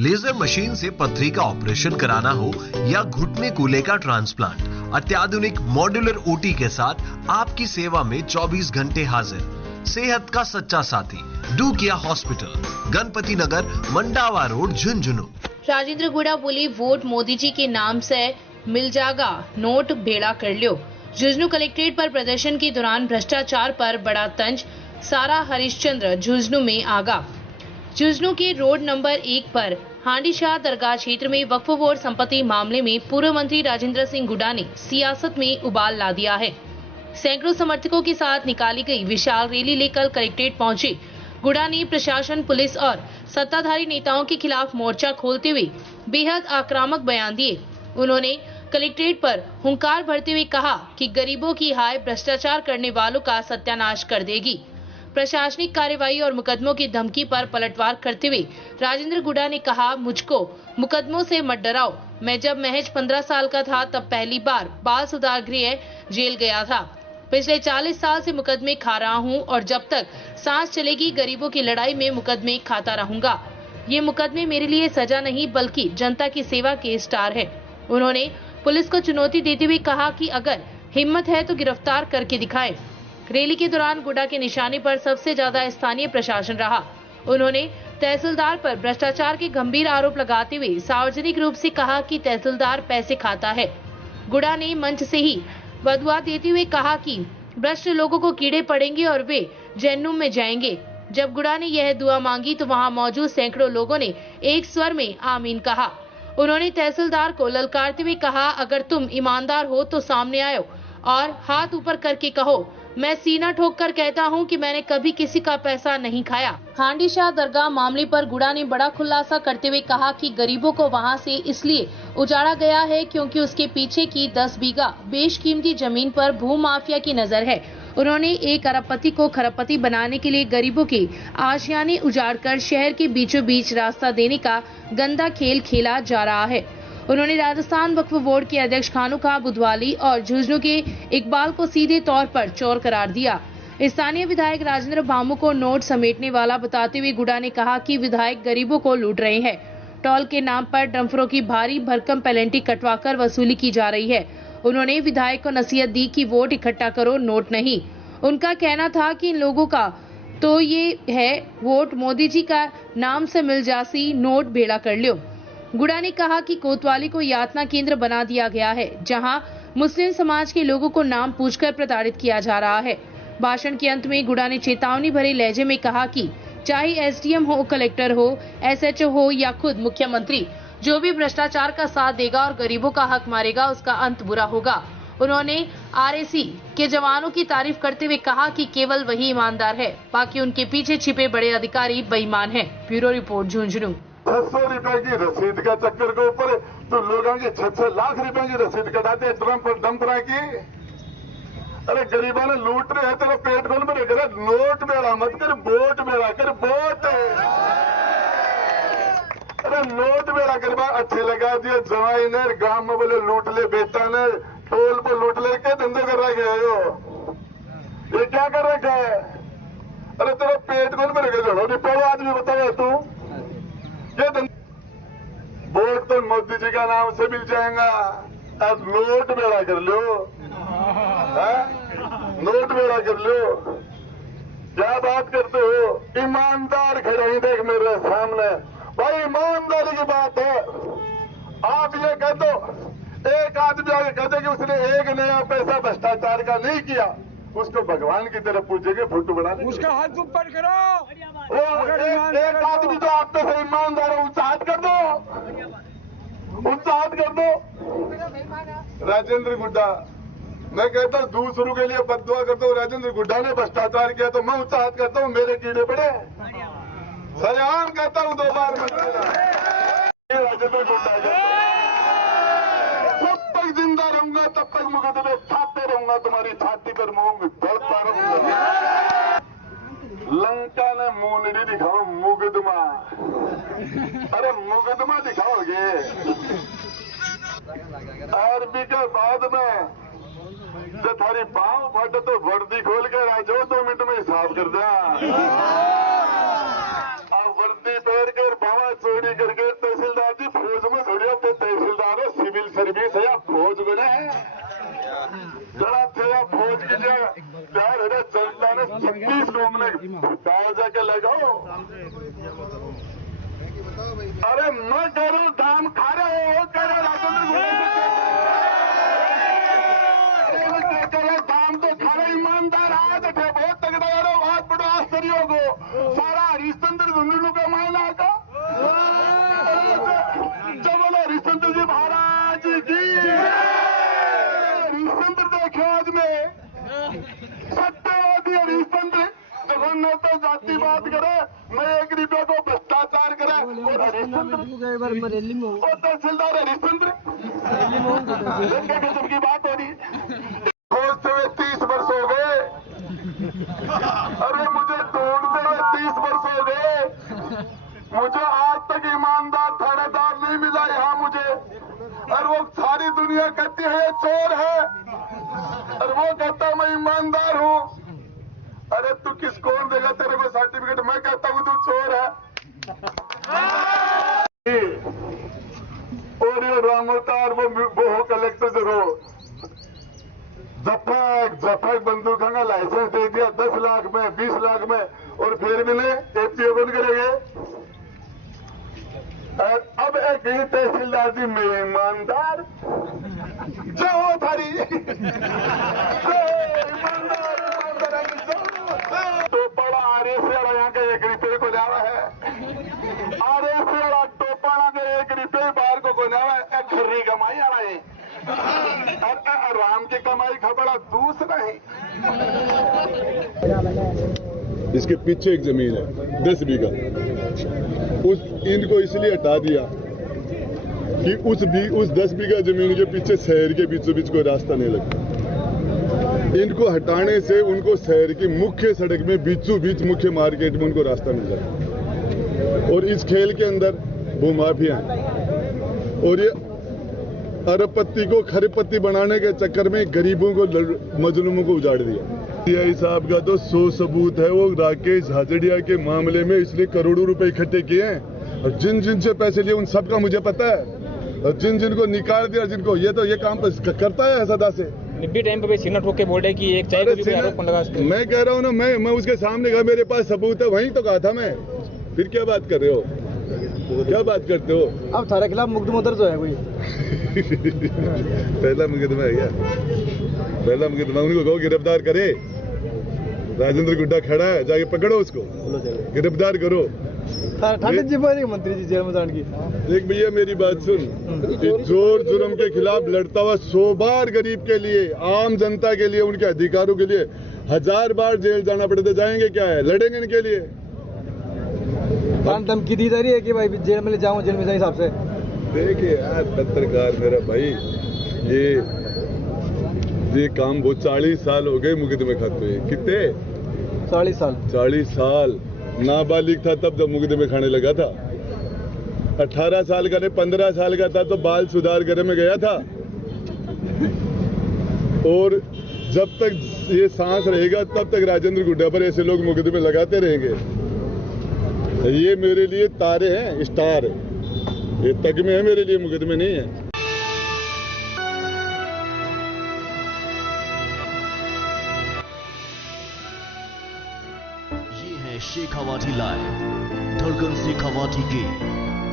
Laser machine से पथरी का ऑपरेशन कराना हो या घुटने कूल्हे का ट्रांसप्लांट, अत्याधुनिक मॉड्यूलर ओटी के साथ आपकी सेवा में 24 घंटे हाजिर। सेहत का सच्चा साथी डू किया हॉस्पिटल, गणपति नगर, मंडावा रोड, झुंझुनू। राजेंद्र गुड़ा बोली, वोट मोदी जी के नाम से मिल जाएगा, नोट भेड़ा कर लियो। झुंझुनू कलेक्ट्रेट पर प्रदर्शन के दौरान भ्रष्टाचार पर बड़ा तंज, सारा हरिश्चंद्र झुंझुनू में आगा। झुंझुनू के रोड नंबर 1 पर हांडीशाह दरगाह क्षेत्र में वक्फ बोर्ड संपत्ति मामले में पूर्व मंत्री राजेंद्र सिंह गुड़ा ने सियासत में उबाल ला दिया है। सैकड़ों समर्थकों के साथ निकाली गई विशाल रैली लेकर कलेक्ट्रेट पहुंचे गुड़ा ने प्रशासन, पुलिस और सत्ताधारी नेताओं के खिलाफ मोर्चा खोलते हुए बेहद आक्रामक बयान दिए। उन्होंने कलेक्ट्रेट पर हुंकार भरते हुए कहा कि गरीबों की हाय भ्रष्टाचार करने वालों का सत्यानाश कर देगी। प्रशासनिक कार्रवाई और मुकदमों की धमकी पर पलटवार करते हुए राजेंद्र गुड़ा ने कहा, मुझको मुकदमों से मत डराओ। मैं जब महज 15 साल का था तब पहली बार बाल सुधार गृह जेल गया था। पिछले 40 साल से मुकदमे खा रहा हूं और जब तक सांस चलेगी गरीबों की लड़ाई में मुकदमे खाता रहूंगा। ये मुकदमे मेरे लिए सजा नहीं बल्कि जनता की सेवा के स्टार है। उन्होंने पुलिस को चुनौती देते हुए कहा कि अगर हिम्मत है तो गिरफ्तार करके दिखाएं। रैली के दौरान गुड़ा के निशाने पर सबसे ज्यादा स्थानीय प्रशासन रहा। उन्होंने तहसीलदार पर भ्रष्टाचार के गंभीर आरोप लगाते हुए सार्वजनिक रूप से कहा कि तहसीलदार पैसे खाता है। गुड़ा ने मंच से ही बदुआ देते हुए कहा कि भ्रष्ट लोगों को कीड़े पड़ेंगे और वे जहन्नुम में जाएंगे। जब गुड़ा ने यह दुआ मांगी तो वहां मौजूद सैकड़ों लोगों ने एक स्वर में आमीन कहा। उन्होंने तहसीलदार को ललकारते हुए कहा, अगर तुम ईमानदार हो तो सामने आओ और हाथ ऊपर करके कहो, मैं सीना ठोक कर कहता हूं कि मैंने कभी किसी का पैसा नहीं खाया। हांडीशाह दरगाह मामले पर गुड़ा ने बड़ा खुलासा करते हुए कहा कि गरीबों को वहां से इसलिए उजाड़ा गया है क्योंकि उसके पीछे की 10 बीघा बेशकीमती जमीन पर भू माफिया की नजर है। उन्होंने एक अरबपति को खरबपति बनाने के लिए गरीबों के आशियाने उजाड़कर शहर के बीचों बीच रास्ता देने का गंदा खेल खेला जा रहा है। उन्होंने राजस्थान वक्फ बोर्ड के अध्यक्ष खानुखा बुधवाली और झुंझुनू के इकबाल को सीधे तौर पर चोर करार दिया। स्थानीय विधायक राजेंद्र भामू को नोट समेटने वाला बताते हुए गुड़ा ने कहा कि विधायक गरीबों को लूट रहे हैं। टोल के नाम पर डंफरों की भारी भरकम पेनल्टी कटवाकर वसूली की जा रही है। उन्होंने विधायक को नसीहत दी कि वोट इकट्ठा करो, नोट नहीं। उनका कहना था कि इन लोगों का तो ये है, वोट मोदी जी का नाम से मिल जासी, नोट भेड़ा कर लियो। गुड़ा ने कहा कि कोतवाली को यातना केंद्र बना दिया गया है, जहां मुस्लिम समाज के लोगों को नाम पूछकर प्रताड़ित किया जा रहा है। भाषण के अंत में गुड़ा ने चेतावनी भरे लहजे में कहा कि चाहे एसडीएम हो, कलेक्टर हो, एसएचओ हो या खुद मुख्यमंत्री, जो भी भ्रष्टाचार का साथ देगा और गरीबों का हक मारेगा उसका अंत बुरा होगा। उन्होंने आरएसी के जवानों की तारीफ करते हुए कहा कि केवल वही ईमानदार है, बाकी उनके पीछे छिपे बड़े अधिकारी बेईमान हैं। Bureau report, Jhunjhunu. 600 रुपए की रसीद का चक्कर के ऊपर तो लोगों की 6 लाख रुपए की रसीद कटाते डंपरा की। अरे गरीबों ने लूट रहे हैं, तेरा पेट खोल में रख रहे, नोट मेरा मत कर, वोट मेरा कर, वोट। अरे नोट मेरा कर, अच्छे लगा दिया जवाई ने गांव में बोले लूट ले, बेटा ने टोल पर लूट ले के धंधे कर रखे हो। ये क्या कर रखा है? अरे तेरा पेट खोल में रखे जो पहले आदमी बताओ तू, वोट तो मोदी जी का नाम से मिल जाएगा। अब नोट मेरा कर लो, नोट मेरा कर लो। क्या बात करते हो? ईमानदार खड़े ही देख मेरे सामने, भाई ईमानदारी की बात है। आप ये कह दो, एक आदमी आगे कहते कि उसने एक नया पैसा भ्रष्टाचार का नहीं किया, उसको भगवान की तरफ पूछेंगे, फोटो बना लेंगे, उसका हाथ ऊपर करो। एक आदमी जो आप पे से ईमानदार है उसका हाथ कर दो, उसका हाथ कर दो। राजेंद्र गुड्डा, मैं कहता हूँ दूसरों के लिए बददुआ करता हूँ। राजेंद्र गुड्डा ने भ्रष्टाचार किया तो मैं उसका हाथ करता हूँ, मेरे कीड़े पड़े। सलाम कहता हूँ 2 बार। राजेंद्र गुड्डा जब तक जिंदा रहूंगा तब तक मुकदमे छापते रहूंगा, तुम्हारी छाती पर मुंह दौड़ता रहूंगा। लंका ने मूंगड़ी दिखाओ, मुकदमा। अरे मुकदमा दिखाओगे, अरबी के बाद में जब थारी पांव फटे तो वर्दी खोल के आ जाओ, 2 मिनट में हिसाब कर दिया। अब वर्दी पहन कर बावा चोरी करके तो ने जरा थे फौज की जगह प्यार है जनता ने 36 लोग ने गाँव जाके लगाओ। अरे मैं कह रहा हूँ दाम खा रहे हो कह रहे दाम तो खा रहे ईमानदार आज थे बहुत तगड़ा यारो हाथ बड़ो आश्चर्य को सारा हरिश्चंद्र धुंधलू का मायना का जब बोलो हरिश्चंद्र जी महाराज की हरिश्चंद्र देखो आज में सत्यवादी हरिश्चंद्र देखो न तो जाति बात करे मैं 1 रुपये को भ्रष्टाचार करे और हरिश्चंद्र और तहसीलदार हरिश्चंद्र गजब की बात हो रही खोजते हुए 30 वर्ष हो गए। अरे मुझे ढूंढते हुए 30 वर्ष हो गए। मुझे आज तक ईमानदार थानेदार नहीं मिला यहाँ मुझे। और वो सारी दुनिया कहती है ये चोर है और वो कहता मैं ईमानदार हूँ। अरे तू किस कौन देगा तेरे को सर्टिफिकेट? मैं कहता हूँ तू चोर है। और ये रामोतार वो हो कलेक्टर जो जफक बंदूक का लाइसेंस दे दिया 10 लाख में 20 लाख में और फिर भी नहीं एपीओ बंद करेंगे। अब एक ही तहसीलदार जी में ईमानदार जाओ थारी तो बड़ा आरएस वाला यहाँ का 1 रुपये को जावा है। आरएस वाला टोपाना के 1 रुपये बाहर को जावा है। खर्री कमाई वाला है राम की कमाई का बड़ा दूसरा है। इसके पीछे एक जमीन है 10 बीघा। इनको इसलिए हटा दिया कि उस 10 बीघा जमीन के पीछे शहर के बीचों बीच कोई रास्ता नहीं लगता। इनको हटाने से उनको शहर की मुख्य सड़क में बीचों बीच मुख्य मार्केट में उनको रास्ता मिल जाए। और इस खेल के अंदर भूमाफिया और ये अरबपति को खरपति बनाने के चक्कर में गरीबों को मजलूमों को उजाड़ दिया। सीआई साहब का तो 100 सबूत है। वो राकेश हाजड़िया के मामले में इसलिए करोड़ों रुपए इकट्ठे किए हैं और जिन जिन से पैसे लिए उन सबका मुझे पता है और जिन जिनको निकाल दिया जिनको ये काम करता है सदा से। निब्बी टाइम पे सीना ठोक के बोल रहे कि एक चाय को भी आरोप लगा। मैं कह रहा हूँ ना मैं उसके सामने कहा मेरे पास सबूत है वहीं तो कहा था मैं। फिर क्या बात कर रहे हो? क्या बात करते हो? अब थारे खिलाफ मुकदमा दर्ज है कोई? पहला मुकदमा है क्या? पहला मुकदमा उनको कहो गिरफ्तार करे। राजेंद्र गुड्डा खड़ा है जाके पकड़ो उसको गिरफ्तार करो। मंत्री जी जेल में जाने की। देख भैया मेरी बात सुन। जोर जुर्म के खिलाफ लड़ता हुआ 100 बार गरीब के लिए आम जनता के लिए उनके अधिकारों के लिए 1000 बार जेल जाना पड़े तो जाएंगे क्या है? लड़ेंगे इनके लिए। धमकी दी जा रही है कि भाई जेल में ले जाऊं जेल में जाए हिसाब से। देखिए यार पत्रकार मेरा भाई ये काम वो 40 साल हो गए मुकदमे खाते हुए। कितने? 40 साल। 40 साल नाबालिग था तब जब मुकदमे खाने लगा था। 18 साल का नहीं 15 साल का था तो बाल सुधार गृह में गया था। और जब तक ये सांस रहेगा तब तक राजेंद्र गुड्डा पर ऐसे लोग मुकदमे लगाते रहेंगे। ये मेरे लिए तारे हैं, स्टार है। ये तगमे है मेरे लिए, मुकदमे नहीं है। ये है शेखावाटी लाइव, धड़कन शेखावाटी की